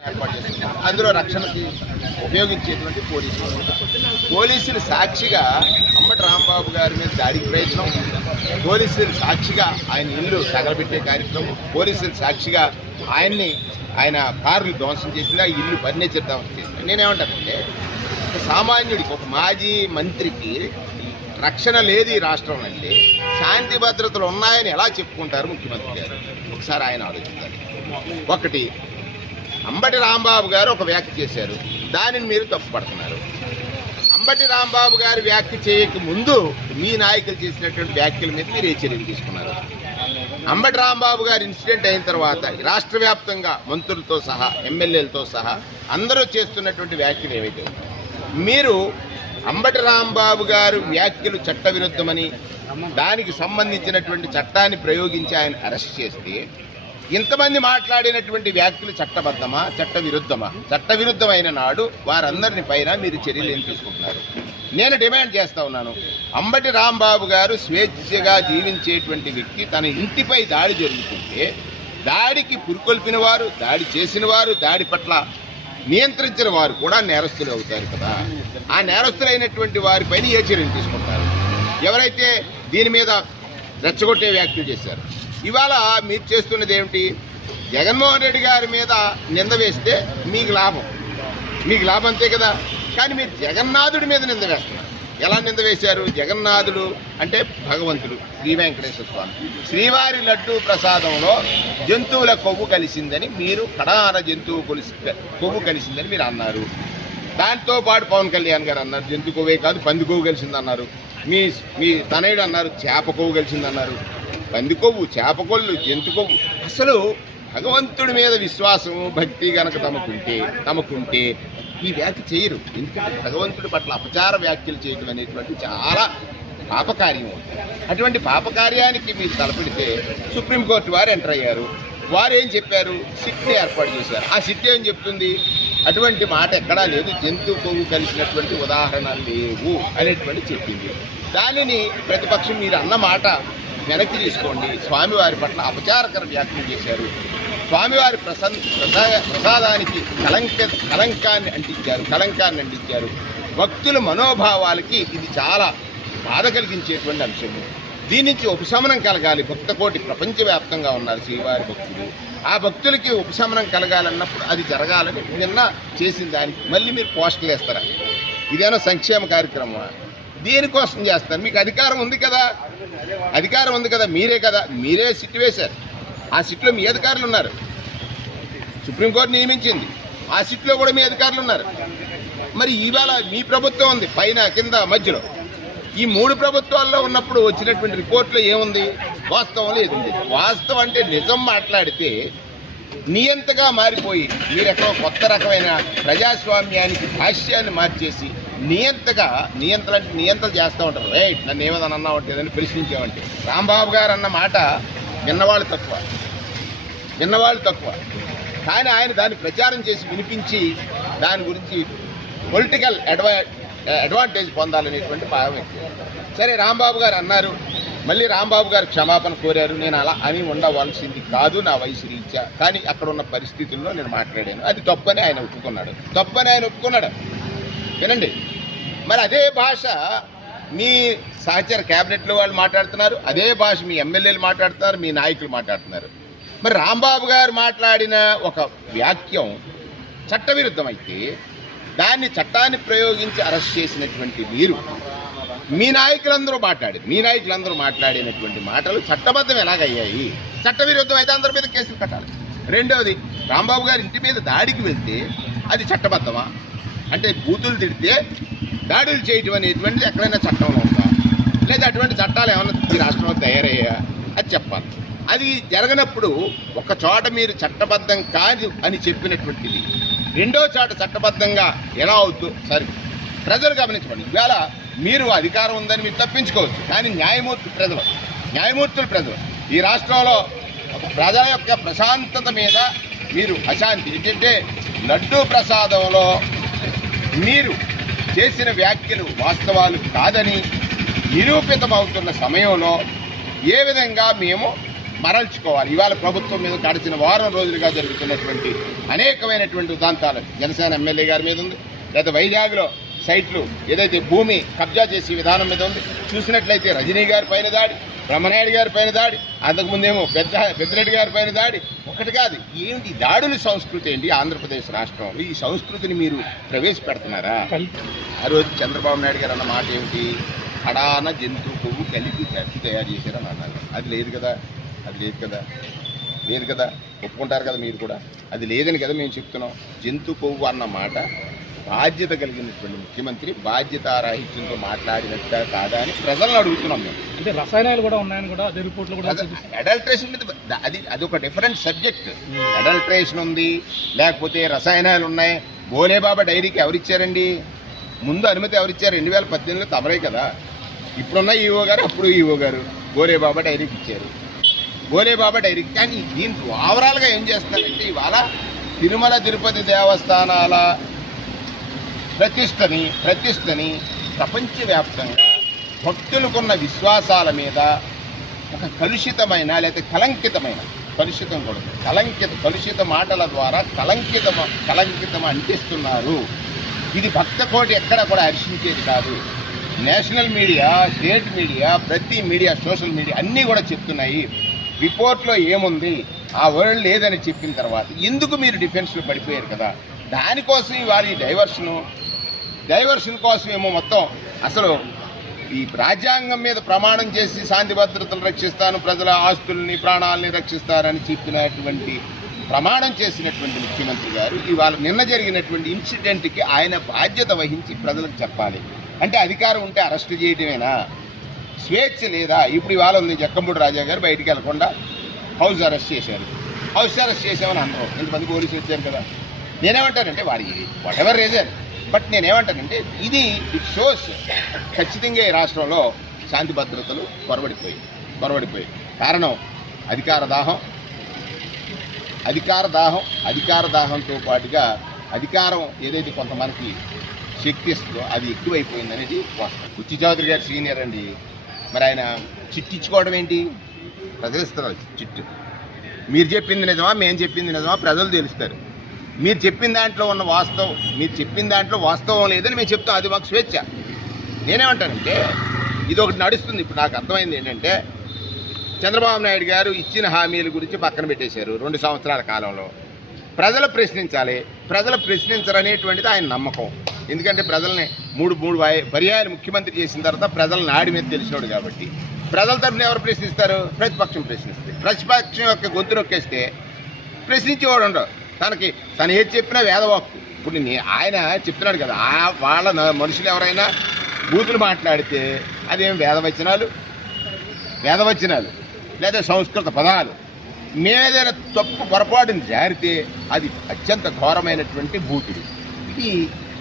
ఏర్పాటు చేస్తున్నారు. అందులో రక్షణకి ఉపయోగించేటువంటి పోలీసులు సాక్షిగా అంబటి రాంబాబు గారి మీద దాడికి ప్రయత్నం, పోలీసులు సాక్షిగా ఆయన ఇల్లు తగలబెట్టే కార్యక్రమం, పోలీసులు సాక్షిగా ఆయన కార్లు ధ్వంసం చేసిందా, ఇల్లు ఫర్నిచర్ ధ్వంసం చేసింది. నేనేమంటానంటే సామాన్యుడికి, ఒక మాజీ మంత్రికి రక్షణ లేదు ఈ రాష్ట్రం అంటే శాంతి భద్రతలు ఉన్నాయని ఎలా చెప్పుకుంటారు ముఖ్యమంత్రి గారు? ఒకసారి ఆయన ఆలోచించాలి. ఒకటి, అంబటి రాంబాబు గారు ఒక వ్యాఖ్య చేశారు, దానిని మీరు తప్పుపడుతున్నారు. అంబటి రాంబాబు గారు వ్యాఖ్య చేయక ముందు మీ నాయకులు చేసినటువంటి వ్యాఖ్యల మీద మీరు ఏ చర్యలు తీసుకున్నారు? అంబటి రాంబాబు గారు ఇన్సిడెంట్ అయిన తర్వాత రాష్ట్ర వ్యాప్తంగా మంత్రులతో సహా, ఎమ్మెల్యేలతో సహా అందరూ చేస్తున్నటువంటి వ్యాఖ్యలు ఏవైతే మీరు అంబటి రాంబాబు గారు వ్యాఖ్యలు చట్టవిరుద్ధమని, దానికి సంబంధించినటువంటి చట్టాన్ని ప్రయోగించి ఆయన అరెస్ట్ చేస్తే ఇంతమంది మాట్లాడినటువంటి వ్యాఖ్యలు చట్టబద్ధమా, చట్టవిరుద్ధమా? చట్టవిరుద్ధమైన నాడు వారందరిని పైన మీరు చర్యలు ఏం తీసుకుంటున్నారు? నేను డిమాండ్ చేస్తా ఉన్నాను, అంబటి రాంబాబు గారు స్వేచ్ఛగా జీవించేటువంటి వ్యక్తి, తన ఇంటిపై దాడి జరుగుతుంటే దాడికి పురుకొల్పిన వారు, దాడి చేసిన వారు, దాడి పట్ల నియంత్రించిన వారు కూడా నేరస్తులు అవుతారు కదా. ఆ నేరస్తులైనటువంటి వారిపైన ఏ చర్యలు తీసుకుంటారు? ఎవరైతే దీని మీద రెచ్చగొట్టే వ్యాఖ్యలు చేశారు, ఇవాళ మీరు చేస్తున్నది ఏమిటి? జగన్మోహన్ రెడ్డి గారి మీద నింద వేస్తే మీకు లాభం అంతే కదా. కానీ మీరు జగన్నాథుడి మీద నింద వేస్తున్నారు. ఎలా నింద వేశారు? జగన్నాథుడు అంటే భగవంతుడు, శ్రీ వెంకటేశ్వర స్వామి. శ్రీవారి లడ్డూ ప్రసాదంలో జంతువుల కొవ్వు కలిసిందని మీరు, కడాన జంతువు కొవ్వు కలిసిందని మీరు అన్నారు. దాంతో పాటు పవన్ కళ్యాణ్ గారు అన్నారు జంతు కొవ్వే కాదు పంది కొవ్వు కలిసిందన్నారు. మీ తనయుడు అన్నారు చేప కొవ్వు కలిసిందన్నారు. పంది కొవ్వు, చేప కొవ్వు, జంతు కొవ్వు. అసలు భగవంతుడి మీద విశ్వాసం, భక్తి గనక తమకుంటే ఈ వ్యాఖ్య చేయరు. ఎందుకంటే భగవంతుడి పట్ల అపచార వ్యాఖ్యలు చేయడం అనేటువంటి చాలా పాపకార్యం. అటువంటి పాపకార్యానికి మీరు తలపెడితే సుప్రీంకోర్టు వారు ఎంటర్ అయ్యారు. వారు ఏం చెప్పారు? సిట్ ఏర్పాటు చేశారు. ఆ సిట్ ఏం చెప్తుంది? అటువంటి మాట ఎక్కడా లేదు, జంతువు కొవ్వు కలిసినటువంటి ఉదాహరణలు లేవు అనేటువంటి చెప్పింది. దానిని ప్రతిపక్షం మీరు అన్న మాట వెనక్కి తీసుకోండి. స్వామివారి పట్ల అపచారకర వ్యాఖ్యలు చేశారు. స్వామివారి ప్రసాదానికి కళంకాన్ని అంటించారు. భక్తుల మనోభావాలకి ఇది చాలా బాధ కలిగించేటువంటి అంశము. దీని నుంచి ఉపశమనం కలగాలి. భక్తకోటి ప్రపంచవ్యాప్తంగా ఉన్నారు శ్రీవారి భక్తులు. ఆ భక్తులకి ఉపశమనం కలగాలన్నప్పుడు అది జరగాలని నిన్న చేసిన దానికి మళ్ళీ మీరు పోస్టులు వేస్తారా? ఇదేనా సంక్షేమ కార్యక్రమం? దీనికోసం చేస్తారు. మీకు అధికారం ఉంది కదా, మీరే సిట్ వేశారు. ఆ సిట్లో మీ అధికారులు ఉన్నారు. సుప్రీంకోర్టు నియమించింది. ఆ సిట్లో కూడా మీ అధికారులు ఉన్నారు. మరి ఇవాళ మీ ప్రభుత్వం ఉంది పైన, కింద, మధ్యలో. ఈ మూడు ప్రభుత్వాల్లో ఉన్నప్పుడు వచ్చినటువంటి రిపోర్ట్లో ఏముంది? వాస్తవం లేదు. వాస్తవం అంటే నిజం మాట్లాడితే నియంతగా మారిపోయి మీరెక్కడో కొత్త రకమైన ప్రజాస్వామ్యానికి భాష్యాన్ని మార్చేసి నియంత్రణ చేస్తూ ఉంటారు. రైట్, నన్ను ఏమదని అన్నావంటే, ఏదని ప్రశ్నించామంటే. రాంబాబు గారు అన్న మాట విన్నవాళ్ళు తక్కువ. కానీ ఆయన దాన్ని ప్రచారం చేసి వినిపించి దాని గురించి పొలిటికల్ అడ్వాంటేజ్ పొందాలనేటువంటి భావం. సరే, రాంబాబు గారు అన్నారు, మళ్ళీ రాంబాబు గారు క్షమాపణ కోరారు. నేను అలా అని ఉండవలసింది కాదు నా వయసు రీత్యా, కానీ అక్కడ ఉన్న పరిస్థితుల్లో నేను మాట్లాడాను, అది తప్పని ఆయన ఒప్పుకున్నాడు. వినండి, మరి అదే భాష మీ సహచర క్యాబినెట్లో వాళ్ళు మాట్లాడుతున్నారు, అదే భాష మీ ఎమ్మెల్యేలు మాట్లాడుతున్నారు, మీ నాయకులు మాట్లాడుతున్నారు. మరి రాంబాబు గారు మాట్లాడిన ఒక వాక్యం చట్టవిరుద్ధమైతే దాన్ని చట్టాన్ని ప్రయోగించి అరెస్ట్ చేసినటువంటి మీరు, మీ నాయకులందరూ మాట్లాడినటువంటి మాటలు చట్టబద్ధం ఎలాగయ్యాయి? చట్టవిరుద్ధం అయితే అందరి మీద కేసులు కట్టాలి. రెండవది, రాంబాబు గారి ఇంటి మీద దాడికి వెళ్తే అది చట్టబద్ధమా? అంటే బూతులు తిడితే దాడులు చేయటం అనేటువంటిది ఎక్కడైనా చట్టంలో ఉందా? లేదా అటువంటి చట్టాలు ఏమన్నా ఈ రాష్ట్రంలో తయారయ్యా? అది చెప్పాలి. అది జరగనప్పుడు ఒక చోట మీరు చట్టబద్ధం కాదు అని చెప్పినటువంటిది రెండో చోట చట్టబద్ధంగా ఎలా అవుతూ? సరే, ప్రజలు గమనించండి. ఇవాళ మీరు అధికారం ఉందని మీరు తప్పించుకోవచ్చు, కానీ న్యాయమూర్తులు ప్రజలు ఈ రాష్ట్రంలో ప్రజల యొక్క ప్రశాంతత మీద మీరు అశాంతి. ఏంటంటే లడ్డూ ప్రసాదంలో మీరు చేసిన వ్యాఖ్యలు వాస్తవాలు కాదని నిరూపితమవుతున్న సమయంలో ఏ విధంగా మేము మరల్చుకోవాలి. ఇవాళ ప్రభుత్వం మీద గడిచిన వారం రోజులుగా జరుగుతున్నటువంటి అనేకమైనటువంటి ఉదాంతాలు జనసేన ఎమ్మెల్యే గారి మీద ఉంది, లేదా వైజాగ్లో సైట్లు ఏదైతే భూమి కబ్జా చేసే విధానం మీద ఉంది. చూసినట్లయితే రజనీ గారి పైన దాడి, బ్రహ్మనాయుడు గారి పైన దాడి, అంతకుముందేమో పెద్దిరెడ్డి గారి పైన దాడి. ఒకటి కాదు, ఏంటి దాడుల సంస్కృతి ఏంటి ఆంధ్రప్రదేశ్ రాష్ట్రంలో? ఈ సంస్కృతిని మీరు ప్రవేశపెడుతున్నారా? ఆ రోజు చంద్రబాబు నాయుడు గారు అన్న మాట ఏమిటి? అడాన జంతువు కొవ్వు కలిపి తయారు చేశారని అన్నారు. అది లేదు కదా, అది లేదు కదా, లేదు కదా, ఒప్పుకుంటారు కదా మీరు కూడా? అది లేదని కదా మేము చెప్తున్నాం. జంతు కొవ్వు అన్న మాట బాధ్యత కలిగినటువంటి ముఖ్యమంత్రి బాధ్యతారాహిత్యంతో మాట్లాడినట్ట కాదా అని ప్రజలను అడుగుతున్నాం మేము. అంటే రసాయనాలు కూడా ఉన్నాయని కూడా అదే రిపోర్ట్లు కూడా అడల్ట్రేషన్ అది ఒక డిఫరెంట్ సబ్జెక్ట్. అడల్ట్రేషన్ ఉంది, లేకపోతే రసాయనాలు ఉన్నాయి. బోలేబాబా డైరీకి ఎవరిచ్చారండి? ముందు అనుమతి ఎవరిచ్చారు? 2018లో తమరే కదా. ఇప్పుడున్న ఈఓ గారు, అప్పుడు ఈఓ గారు బోలేబాబా డైరీకి ఇచ్చారు. బోలేబాబా డైరీకి. కానీ దీంట్లో ఓవరాల్గా ఏం చేస్తున్నారంటే ఇవాళ తిరుమల తిరుపతి దేవస్థానాల ప్రతిష్టని ప్రపంచవ్యాప్తంగా భక్తులకున్న విశ్వాసాల మీద ఒక కలుషితమైన లేదా కలంకితమైన, కలుషితం కూడా కలుషిత మాటల ద్వారా కలంకితం అంటిస్తున్నారు. ఇది భక్త కోటి ఎక్కడ కూడా హర్షించేది కాదు. నేషనల్ మీడియా, స్టేట్ మీడియా, ప్రతి మీడియా, సోషల్ మీడియా అన్నీ కూడా చెప్తున్నాయి. రిపోర్ట్లో ఏముంది, ఆ వరల్డ్ లేదని చెప్పిన తర్వాత ఎందుకు మీరు డిఫెన్స్లో పడిపోయారు కదా? దానికోసం ఇవాళ ఈ డైవర్షన్ కోసమేమో మొత్తం అసలు ఈ రాజ్యాంగం మీద ప్రమాణం చేసి శాంతి భద్రతలు రక్షిస్తాను, ప్రజల ఆస్తుల్ని ప్రాణాలని రక్షిస్తారని చెప్పినటువంటి ప్రమాణం చేసినటువంటి ముఖ్యమంత్రి గారు ఇవాళ నిన్న జరిగినటువంటి ఇన్సిడెంట్కి ఆయన బాధ్యత వహించి ప్రజలకు చెప్పాలి. అంటే అధికారం ఉంటే అరెస్ట్ చేయటమేనా? స్వేచ్ఛ లేదా? ఇప్పుడు ఇవాళ ఉంది, జక్కంపూడి రాజా గారు బయటికి వెళ్లకుండా హౌస్ అరెస్ట్ చేశారు. హౌస్ అరెస్ట్ చేసామని అందరూ ఇంతమంది పోలీసులు వచ్చారు కదా. నేనేమంటానంటే వాట్ ఎవర్ రీజన్, బట్ నేనేమంటానంటే ఇది ఇట్ షోస్ ఖచ్చితంగా ఈ రాష్ట్రంలో శాంతి భద్రతలు కొరవడిపోయి కారణం అధికార దాహంతో పాటుగా అధికారం ఏదైతే కొంతమందికి శక్తి ఇస్తుందో అది ఎక్కువైపోయిందనేది వాస్తవం. బుచ్చి చౌదరి గారు సీనియర్ అండి, మరి ఆయన చిట్టు ఇచ్చుకోవడం ఏంటి? ప్రజలు ఇస్తారు చిట్టు. మీరు చెప్పింది నిజమా, మేము చెప్పింది నిజమా ప్రజలు తెలుస్తారు. మీరు చెప్పిన దాంట్లో ఉన్న వాస్తవం లేదని మేము చెప్తాం, అది మాకు స్వేచ్ఛ. నేనేమంటానంటే ఇది ఒకటి నడుస్తుంది. ఇప్పుడు నాకు అర్థమైంది ఏంటంటే చంద్రబాబు నాయుడు గారు ఇచ్చిన హామీల గురించి పక్కన పెట్టేశారు 2 సంవత్సరాల కాలంలో. ప్రజలు ప్రశ్నించరనేటువంటిది ఆయన నమ్మకం. ఎందుకంటే ప్రజల్ని మూడు పర్యాయాలు ముఖ్యమంత్రి చేసిన తర్వాత ప్రజల నాడి మీద తెలిసినోడు కాబట్టి ప్రజల తరఫున ఎవరు ప్రశ్నిస్తారు? ప్రతిపక్షం ప్రశ్నిస్తుంది. ప్రతిపక్షం యొక్క గొంతు నొక్కేస్తే ప్రశ్నించేవాడు ఉండవు. తను ఏది చెప్పినా వేదవాక్కు. ఇప్పుడు ఆయన చెప్తున్నాడు కదా, వాళ్ళ మనుషులు ఎవరైనా బూతులు మాట్లాడితే అదేం వేదవచనాలు లేదా సంస్కృత పదాలు. మేమేదైనా తప్పు పొరపాటుని జారితే అది అత్యంత ఘోరమైనటువంటి బూతులు. ఇది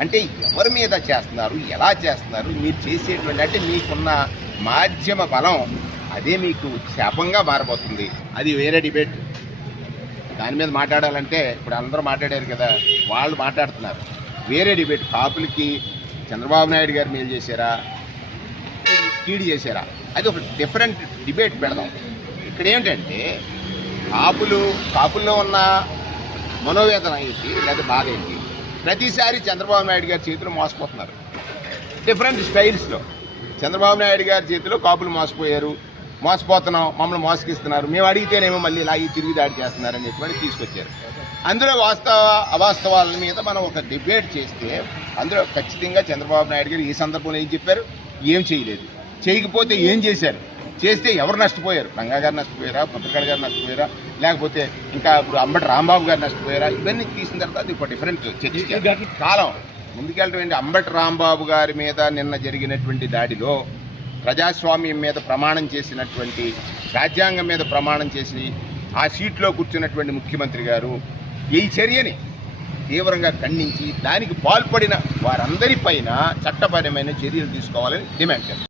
అంటే ఎవరి మీద చేస్తున్నారు, ఎలా చేస్తున్నారు, మీరు చేసేటువంటి అంటే మీకున్న మాధ్యమ బలం అదే మీకు శాపంగా మారబోతుంది. అది వేరే డిబేట్. దాని మీద మాట్లాడాలంటే ఇప్పుడు అందరూ మాట్లాడారు కదా, వాళ్ళు మాట్లాడుతున్నారు. వేరే డిబేట్. కాపులకి చంద్రబాబు నాయుడు గారు మేలు చేశారా, కీడు చేశారా, అది ఒక డిఫరెంట్ డిబేట్ పెడదాం. ఇక్కడ ఏమిటంటే కాపుల్లో ఉన్న మనోవేదన ఏంటి లేదా బాధ ఏంటి? ప్రతిసారి చంద్రబాబు నాయుడు గారి చేతిలో మోసపోతున్నారు. డిఫరెంట్ స్టైల్స్లో చంద్రబాబు నాయుడు గారి చేతిలో కాపులు మోసపోతున్నాం, మమ్మల్ని మోసగిస్తున్నారు, మేము అడిగితేనేమో మళ్ళీ ఇలాగే తిరిగి దాడి చేస్తున్నారని చెప్పి తీసుకొచ్చారు. అందులో అవాస్తవాల మీద మనం ఒక డిబేట్ చేస్తే అందులో ఖచ్చితంగా చంద్రబాబు నాయుడు గారు ఈ సందర్భంలో ఏం చెప్పారు? ఏం చేయలేదు. చేయకపోతే ఏం చేశారు? చేస్తే ఎవరు నష్టపోయారు? రంగా గారు నష్టపోయారా, పత్రికాడు గారు నష్టపోయారా, లేకపోతే ఇంకా ఇప్పుడు అంబటి రాంబాబు గారు నష్టపోయారా? ఇవన్నీ తీసిన తర్వాత అది ఒక డిఫరెంట్ చర్చ. కాలం ముందుకెళ్ళటం. అంబటి రాంబాబు గారి మీద నిన్న జరిగినటువంటి దాడిలో ప్రజాస్వామ్యం మీద ప్రమాణం చేసినటువంటి, రాజ్యాంగం మీద ప్రమాణం చేసి ఆ సీట్లో కూర్చున్నటువంటి ముఖ్యమంత్రి గారు ఈ చర్యని తీవ్రంగా ఖండించి దానికి పాల్పడిన వారందరిపైన చట్టపరమైన చర్యలు తీసుకోవాలని డిమాండ్ చేస్తారు.